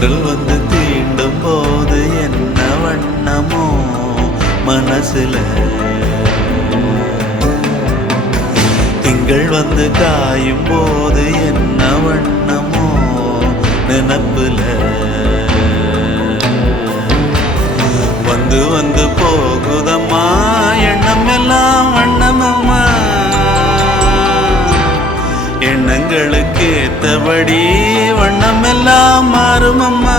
தென்றல் வந்து தீண்டும் போது என்ன வண்ணமோ மனசுல, திங்கள் வந்து காயும் போது என்ன வண்ணமோ நினப்புல, வந்து வந்து போகுதம்மா எண்ணம் எல்லாம் வண்ணமம்மா, எண்ணங்களுக்கு ஏத்தபடி வண்ணம் எல்லாம் மாறுமம்மா.